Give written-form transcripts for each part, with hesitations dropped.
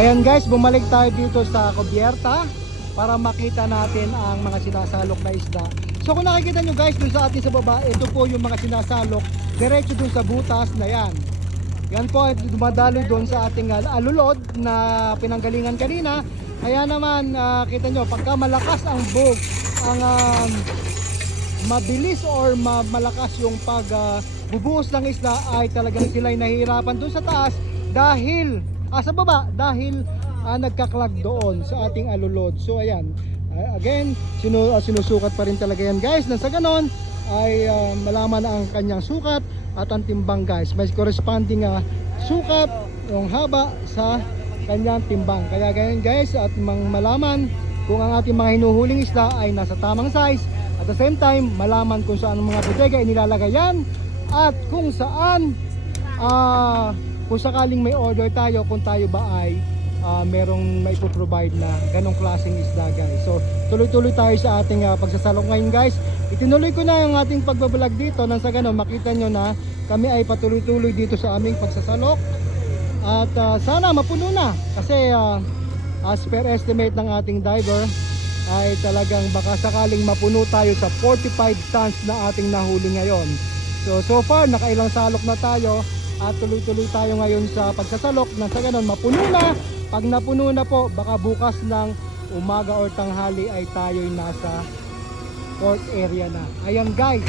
Ayan guys, bumalik tayo dito sa Cubierta para makita natin ang mga sinasalok na isda. So kung nakikita nyo guys, dun sa atin sa baba, ito po yung mga sinasalok diretso dun sa butas na yan. Yan po, dumadaloy dun sa ating alulod na pinanggalingan kanina. Kaya naman, kita nyo, pagka malakas ang bug, ang mabilis or malakas yung pagbubuhos ng isda, ay talagang sila'y nahihirapan dun sa taas dahil sa baba dahil nagkaklag doon sa ating alulod. So ayan, again sinusukat pa rin talaga yan guys, nang sa ganon ay malaman ang kanyang sukat at ang timbang guys. May corresponding sukat yung haba sa kanyang timbang. Kaya ganyan guys, at malaman kung ang ating mga hinuhuling isda ay nasa tamang size, at the same time malaman kung saan mga bodega inilalagay yan, at kung saan kung sakaling may order tayo, kung tayo ba ay merong may provide na ganong klaseng isda guys. So tuloy-tuloy tayo sa ating pagsasalok ngayon guys. Itinuloy ko na ang ating pagbablog dito nang sa ganon makita nyo na kami ay patuloy-tuloy dito sa aming pagsasalok. At sana mapuno na kasi as per estimate ng ating diver ay talagang baka sakaling mapuno tayo sa 45 tons na ating nahuli ngayon. So far nakailang salok na tayo at tuloy-tuloy tayo ngayon sa pagsasalok nang sa ganon mapuno na. Pag napuno na po, baka bukas ng umaga or tanghali ay tayo'y nasa port area na. Ayan guys,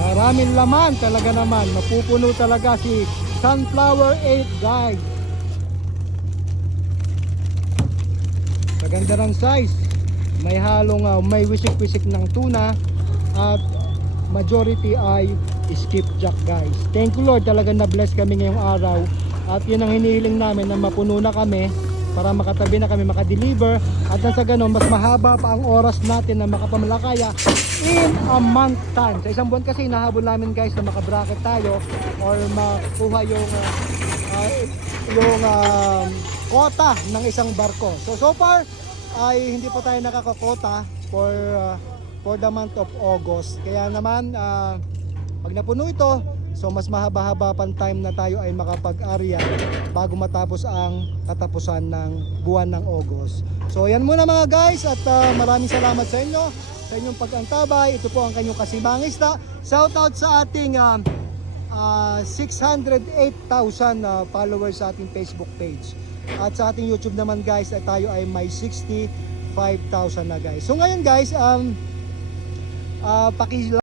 maraming laman talaga naman. Mapupuno talaga si Sunflower 8 guys. Maganda ng size. May halong may wisik-wisik ng tuna at majority ay skipjack guys. Thank you Lord, talagang na-bless kami ngayong araw. At yun ang hinihiling namin, na mapuno na kami para makatabi na kami, makadeliver. At sa ganon, mas mahaba pa ang oras natin na makapamalakaya in a month time. Sa isang buwan kasi hinahabol namin guys na makabracket tayo or makuha yung quota ng isang barko. So far ay hindi pa tayo nakakakota for the month of August. Kaya naman pag napuno ito, so mas mahaba-haba pang time na tayo ay makapag-area bago matapos ang katapusan ng buwan ng August. So yan muna mga guys, at maraming salamat sa inyo sa inyong pag-antabay. Ito po ang kanyang Kasimang Isda. Shout out sa ating 608,000 followers sa ating Facebook page. At sa ating YouTube naman guys, ay tayo ay may 65,000 na guys. So ngayon guys,